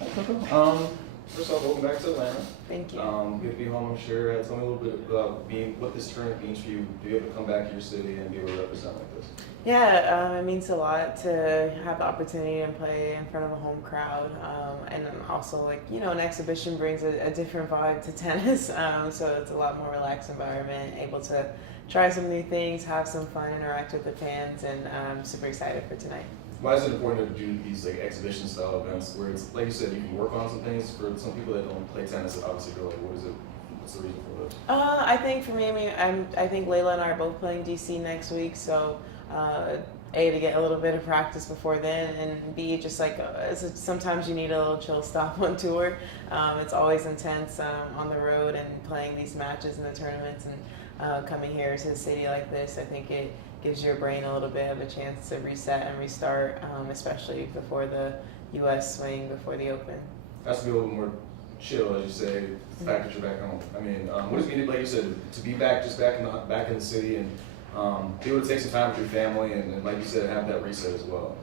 Hi, Coco. First off, welcome back to Atlanta. Thank you. Good to be home, I'm sure. Tell me a little bit about what this tournament means for you. To be able to come back to your city and be able to represent like this. Yeah, it means a lot to have the opportunity to play in front of a home crowd. And then also, like, an exhibition brings a different vibe to tennis. So it's a lot more relaxed environment, able to try some new things, have some fun, interact with the fans, and I'm super excited for tonight. Why is it important to do these like exhibition style events where it's like you said you can work on some things for some people that don't play tennis that obviously go like what is it? What's the reason for this? I think for me, I think Layla and I are both playing DC next week, so A, to get a little bit of practice before then, and B, just like sometimes you need a little chill stop on tour. It's always intense on the road and playing these matches and the tournaments, and coming here to a city like this, I think it gives your brain a little bit of a chance to reset and restart, especially before the U.S. swing, before the Open. Has to be a little more chill, as you say. The fact that you're back home. I mean, what does it mean, like you said, to be back back in the city and be able to take some time with your family and like you said, have that reset as well?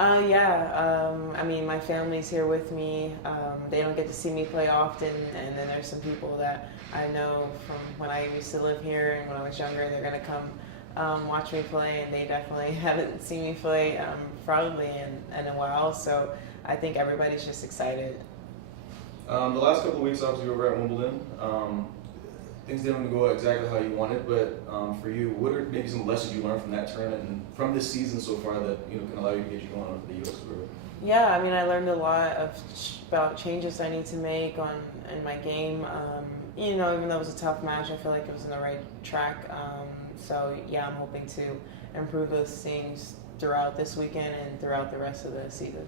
Yeah, I mean, my family's here with me. They don't get to see me play often, and then there's some people that I know from when I used to live here and when I was younger. They're gonna come watch me play, and they definitely haven't seen me play probably in a while. So I think everybody's just excited. The last couple of weeks, obviously, you were at Wimbledon. Things didn't go exactly how you wanted, but for you, what are maybe some lessons you learned from that tournament and from this season so far that can allow you to get you going for the U.S. Tour? Yeah, I mean, I learned a lot about changes I need to make in my game. Even though it was a tough match, I feel like it was in the right track. So yeah, I'm hoping to improve those things throughout this weekend and throughout the rest of the season.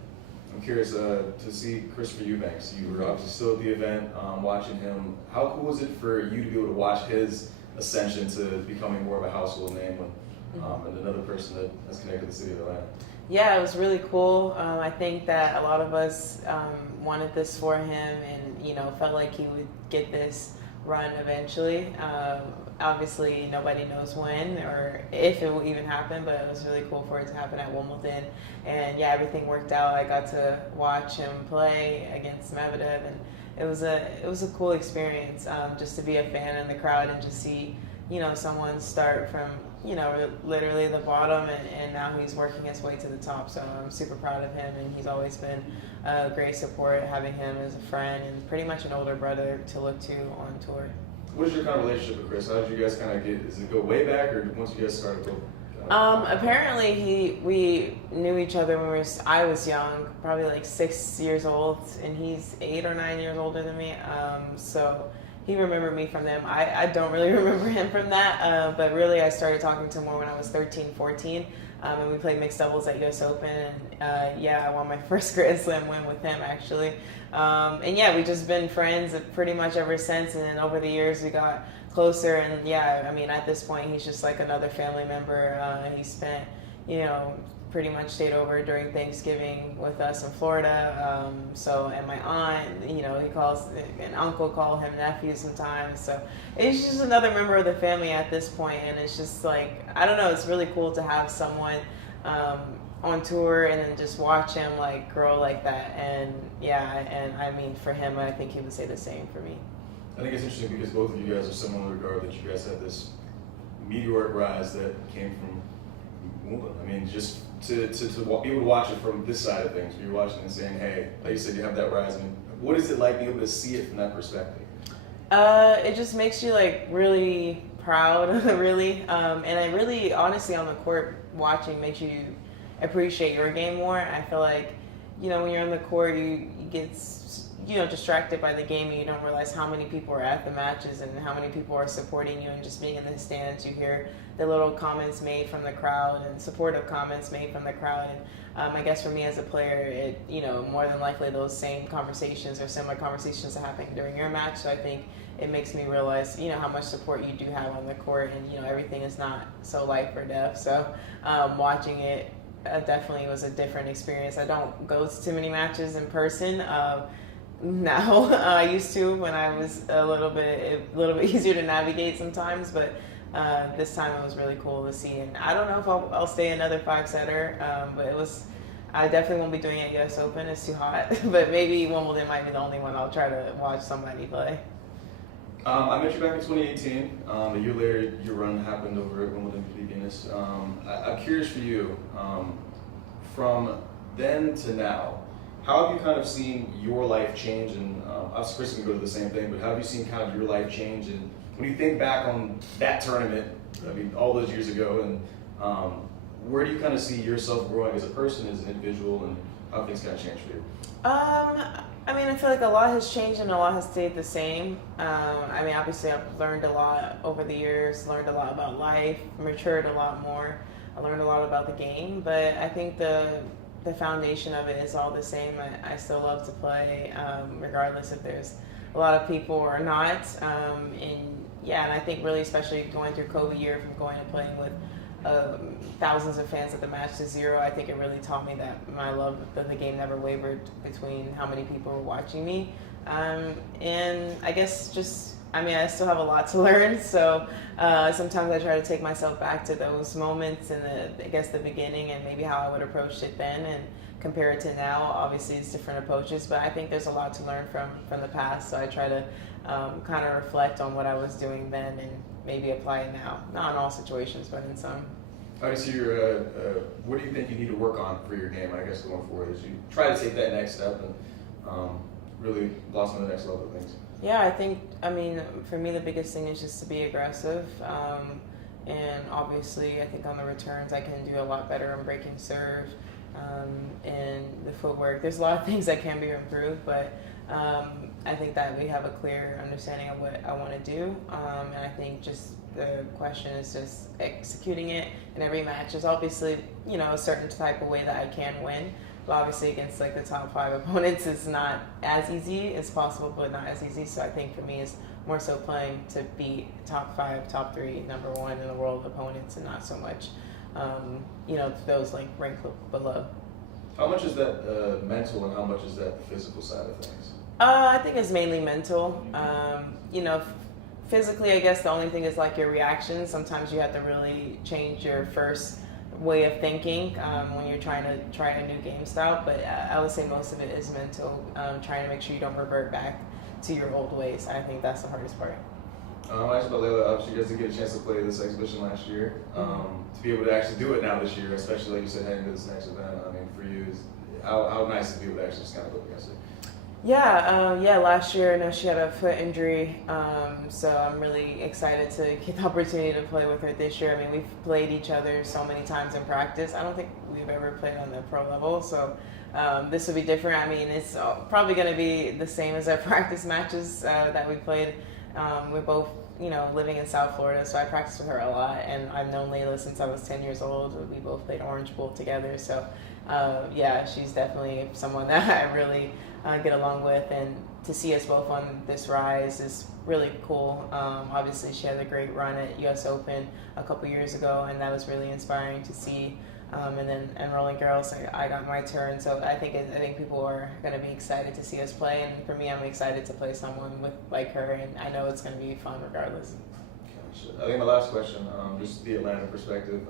I'm curious to see Christopher Eubanks. You were obviously still at the event, watching him. How cool was it for you to be able to watch his ascension to becoming more of a household name and another person that has connected the city of Atlanta? Yeah, it was really cool. I think that a lot of us wanted this for him, and felt like he would get this run eventually. Obviously, nobody knows when or if it will even happen, but it was really cool for it to happen at Wimbledon. And yeah, everything worked out. I got to watch him play against Medvedev, and it was a cool experience just to be a fan in the crowd and just see someone start from literally the bottom, and now he's working his way to the top. So I'm super proud of him, and he's always been a great support, having him as a friend and pretty much an older brother to look to on tour. What is your kind of relationship with Chris? How did you guys kind of get? Does it go way back, or once you guys started? Apparently we knew each other when I was young, probably like 6 years old, and he's 8 or 9 years older than me. So he remembered me from them. I don't really remember him from that, but really I started talking to him more when I was 13, 14, and we played mixed doubles at US Open, and yeah, I won my first Grand Slam win with him, actually. And yeah, we've just been friends pretty much ever since, and then over the years we got closer, and yeah, I mean, at this point he's just like another family member. He spent, pretty much stayed over during Thanksgiving with us in Florida. And my aunt, he calls, and uncle call him nephew sometimes. So it's just another member of the family at this point, and it's just like, I don't know, it's really cool to have someone on tour and then just watch him like grow like that. And yeah, and I mean, for him, I think he would say the same for me. I think it's interesting because both of you guys are similar in regard that you guys had this meteoric rise that came from Wimbledon. I mean, just to be able to watch it from this side of things, you're watching and saying, hey, like you said, you have that rise. I mean, what is it like being able to see it from that perspective? It just makes you like really proud, really. And I really, honestly, on the court watching makes you appreciate your game more. I feel like, when you're on the court, you get distracted by the game, and you don't realize how many people are at the matches and how many people are supporting you, and just being in the stands, you hear the little comments made from the crowd and supportive comments made from the crowd. And I guess for me as a player, it more than likely those same conversations or similar conversations are happening during your match. So I think it makes me realize how much support you do have on the court, and everything is not so life or death. So watching it definitely was a different experience. I don't go to too many matches in person. Now I used to when I was a little bit easier to navigate sometimes, but this time it was really cool to see. And I don't know if I'll stay another 5-setter, but it was I definitely won't be doing it at US Open. It's too hot. But maybe Wimbledon might be the only one I'll try to watch somebody play. I met you back in 2018. A year later, your run happened over at Wimbledon for Venus. I'm curious for you, from then to now, how have you kind of seen your life change? And us, Chris, can go to the same thing, but how have you seen kind of your life change? And when you think back on that tournament, I mean, all those years ago, and where do you kind of see yourself growing as a person, as an individual, and how things kind of changed for you? I mean, I feel like a lot has changed and a lot has stayed the same. I mean, obviously, I've learned a lot over the years, learned a lot about life, matured a lot more. I learned a lot about the game, but I think the foundation of it is all the same. I still love to play, regardless if there's a lot of people or not. And I think really, especially going through COVID year, from going and playing with thousands of fans at the match to zero, I think it really taught me that my love of the game never wavered between how many people were watching me. And I guess I still have a lot to learn, so sometimes I try to take myself back to those moments and the beginning and maybe how I would approach it then and compare it to now. Obviously, it's different approaches, but I think there's a lot to learn from the past, so I try to kind of reflect on what I was doing then and maybe apply it now. Not in all situations, but in some. Obviously, what do you think you need to work on for your game, I guess, going forward, as you try to take that next step and really blossom the next level of things? Yeah, for me, the biggest thing is just to be aggressive. And obviously, I think on the returns, I can do a lot better on breaking serve and the footwork. There's a lot of things that can be improved, but I think that we have a clear understanding of what I want to do. And I think just the question is just executing it in every match. There's obviously, a certain type of way that I can win. But obviously against the top 5 opponents, it's not as easy. It's possible, but not as easy. So I think for me, it's more so playing to beat top 5, top 3, number 1 in the world opponents, and not so much, those ranked below. How much is that mental, and how much is that the physical side of things? I think it's mainly mental. Physically, I guess the only thing is your reactions. Sometimes you have to really change your first way of thinking when you're trying to try a new game style, but I would say most of it is mental, trying to make sure you don't revert back to your old ways. I think that's the hardest part. I asked about Layla. Obviously, you guys didn't get a chance to play this exhibition last year. To be able to actually do it now this year, especially like you said, heading to this next event, I mean, for you, how nice to be able to actually just kind of go against it? Yeah, last year, I know she had a foot injury, so I'm really excited to get the opportunity to play with her this year. I mean, we've played each other so many times in practice. I don't think we've ever played on the pro level, so this will be different. I mean, it's probably going to be the same as our practice matches that we played. We're both, living in South Florida, so I practice with her a lot, and I've known Layla since I was 10 years old. We both played Orange Bowl together, so she's definitely someone that I really get along with, and to see us both on this rise is really cool. Obviously, she had a great run at US Open a couple years ago, and that was really inspiring to see. And then enrolling girls, I got my turn, so I think people are going to be excited to see us play, and for me, I'm excited to play someone like her, and I know it's going to be fun regardless. Gotcha. I think my last question, just the Atlanta perspective,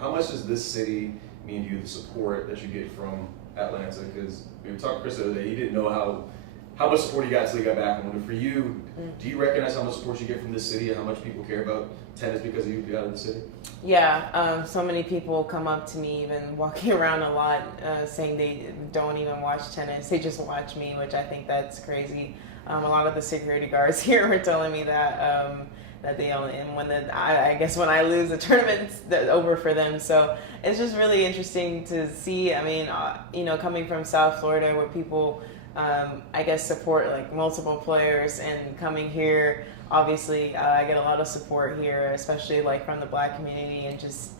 how much does this city mean to you, the support that you get from Atlanta? Because we were talking to Chris the other day, he didn't know how much support he got until he got back. And for you, do you recognize how much support you get from this city and how much people care about tennis because of you out of the city? Yeah, so many people come up to me, even walking around a lot, saying they don't even watch tennis. They just watch me, which I think that's crazy. A lot of the security guards here were telling me that they only, and I guess when I lose the tournament, it's over for them. So it's just really interesting to see. I mean, coming from South Florida where people, I guess, support multiple players, and coming here, obviously, I get a lot of support here, especially from the Black community, and just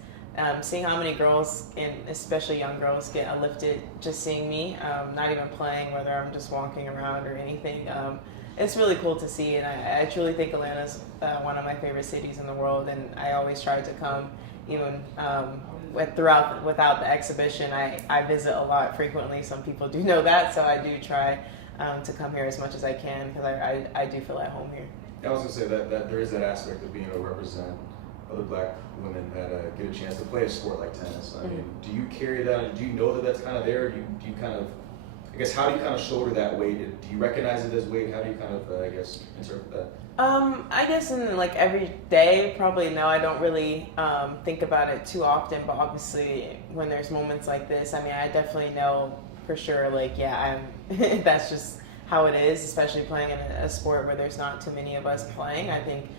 seeing how many girls, and especially young girls, get uplifted just seeing me, not even playing, whether I'm just walking around or anything. It's really cool to see, and I truly think Atlanta's one of my favorite cities in the world, and I always try to come, even without the exhibition. I visit a lot frequently. Some people do know that, so I do try to come here as much as I can, because I do feel at home here. I was going to say that there is that aspect of being able to represent other black women that get a chance to play a sport like tennis. I mean, do you carry that? Do you know that that's kind of there? Do you kind of, I guess, how do you kind of shoulder that weight? Do you recognize it as weight? How do you kind of, I guess, interpret that? I guess in like every day, probably no. I don't really think about it too often, but obviously when there's moments like this, I mean, I definitely know for sure, like, yeah, I'm. That's just how it is, especially playing in a sport where there's not too many of us playing. I think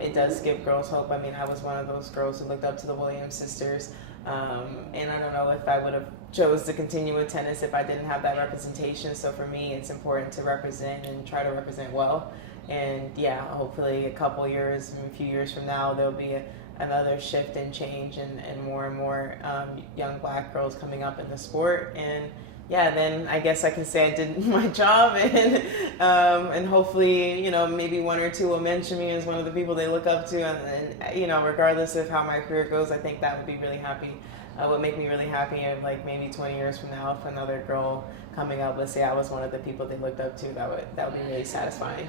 it does give girls hope. I mean, I was one of those girls who looked up to the Williams sisters, and I don't know if I would have chose to continue with tennis if I didn't have that representation. So for me, it's important to represent and try to represent well. And yeah, hopefully a few years from now, there'll be another shift and change, and more young black girls coming up in the sport. And yeah, then I guess I can say I did my job, and hopefully, you know, maybe one or two will mention me as one of the people they look up to, and you know, regardless of how my career goes, I think that would be really happy. Would make me really happy, and like maybe 20 years from now, if another girl coming up would say I was one of the people they looked up to, that would be really satisfying.